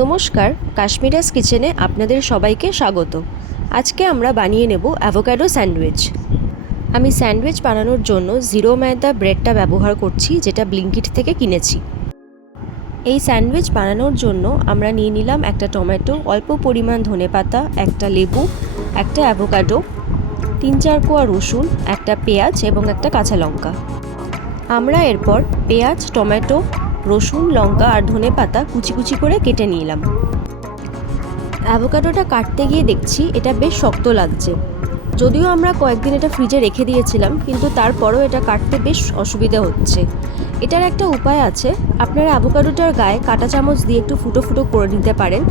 নমস্কার, কাশ্মীরাস কিচেনে আপনাদের সবাইকে স্বাগত। আজকে আমরা বানিয়ে নেব অ্যাভোক্যাডো স্যান্ডউইচ। আমি স্যান্ডউইচ বানানোর জন্য জিরো ময়দা ব্রেডটা ব্যবহার করছি, যেটা ব্লিঙ্কিট থেকে কিনেছি। এই স্যান্ডউইচ বানানোর জন্য আমরা নিয়ে নিলাম একটা টমেটো, অল্প পরিমাণ ধনেপাতা একটা লেবু, একটা অ্যাভোকাডো, তিন চার কোয়া রসুন, একটা পেঁয়াজ এবং একটা কাঁচা লঙ্কা। আমরা এরপর পেঁয়াজ, টমেটো রসুন, লঙ্কা আর ধনে পাতা কুচি কুচি করে কেটে নিলাম। অ্যাভোকাডোটা কাটতে গিয়ে দেখছি এটা বেশ শক্ত লাগছে। যদিও আমরা কয়েকদিন এটা ফ্রিজে রেখে দিয়েছিলাম, কিন্তু তারপরও এটা কাটতে বেশ অসুবিধা হচ্ছে। এটার একটা উপায় আছে, আপনারা অ্যাভোকাডোটার গায়ে কাটা চামচ দিয়ে একটু ফুটো ফুটো করে নিতে পারেন,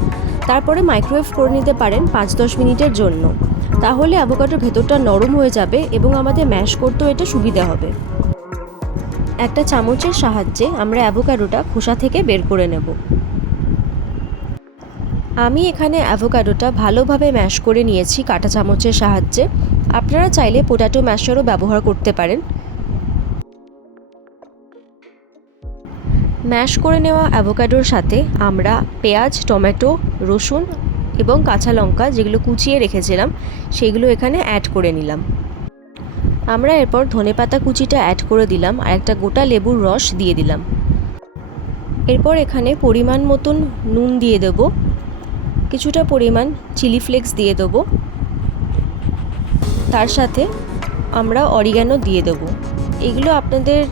তারপরে মাইক্রোওয়েভ করে নিতে পারেন পাঁচ দশ মিনিটের জন্য। তাহলে অ্যাভোকাডোর ভেতরটা নরম হয়ে যাবে এবং আমাদের ম্যাশ করতেও এটা সুবিধা হবে। একটা চামচের সাহায্যে আমরা অ্যাভোকাডোটা খোসা থেকে বের করে নেব। আমি এখানে অ্যাভোকাডোটা ভালোভাবে ম্যাশ করে নিয়েছি কাটা চামচের সাহায্যে। আপনারা চাইলে পোটাটো ম্যাশারও ব্যবহার করতে পারেন। ম্যাশ করে নেওয়া অ্যাভোকাডোর সাথে আমরা পেঁয়াজ, টমেটো, রসুন এবং কাঁচা লঙ্কা যেগুলো কুচিয়ে রেখেছিলাম, সেগুলো এখানে অ্যাড করে নিলাম। আমরা এরপর ধনেপাতা কুচিটা অ্যাড করে দিলাম আর একটা গোটা লেবুর রস দিয়ে দিলাম। এরপর এখানে পরিমাণ মতন নুন দিয়ে দেব। কিছুটা পরিমাণ চিলি ফ্লেক্স দিয়ে দেবো। তার সাথে আমরা অরিগ্যানো দিয়ে দেবো। এগুলো আপনাদের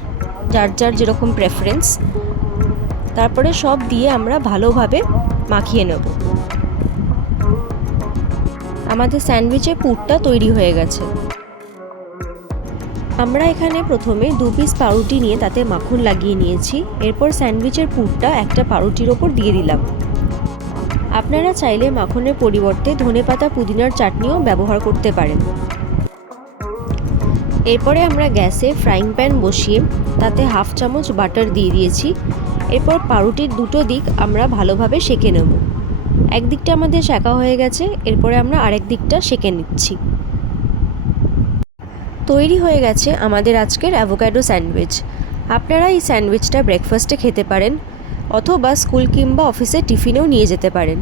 যার যার যেরকম প্রেফারেন্স তারপরে সব দিয়ে আমরা ভালোভাবে মাখিয়ে নেব। আমাদের স্যান্ডউইচের পুরটা তৈরি হয়ে গেছে। আমরা এখানে প্রথমে দু পিস পাউরুটি নিয়ে তাতে মাখন লাগিয়ে নিয়েছি। এরপর স্যান্ডউইচের পুরটা একটা পাউরুটির ওপর দিয়ে দিলাম। আপনারা চাইলে মাখনের পরিবর্তে ধনেপাতা পুদিনার চাটনিও ব্যবহার করতে পারেন। এরপরে আমরা গ্যাসে ফ্রাইং প্যান বসিয়ে তাতে হাফ চামচ বাটার দিয়ে দিয়েছি। এরপর পাউরুটির দুটো দিক আমরা ভালোভাবে সেঁকে নেব। একদিকটা আমাদের সেঁকা হয়ে গেছে, এরপরে আমরা আরেক দিকটা সেঁকে নিচ্ছি। তৈরি হয়ে গেছে আমাদের আজকের অ্যাভোকাডো স্যান্ডউইচ। আপনারা এই স্যান্ডউইচটা ব্রেকফাস্টে খেতে পারেন অথবা স্কুল কিংবা অফিসে টিফিনেও নিয়ে যেতে পারেন।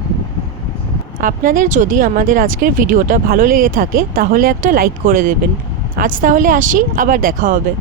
আপনাদের যদি আমাদের আজকের ভিডিওটা ভালো লেগে থাকে, তাহলে একটা লাইক করে দেবেন। আজ তাহলে আসি, আবার দেখা হবে।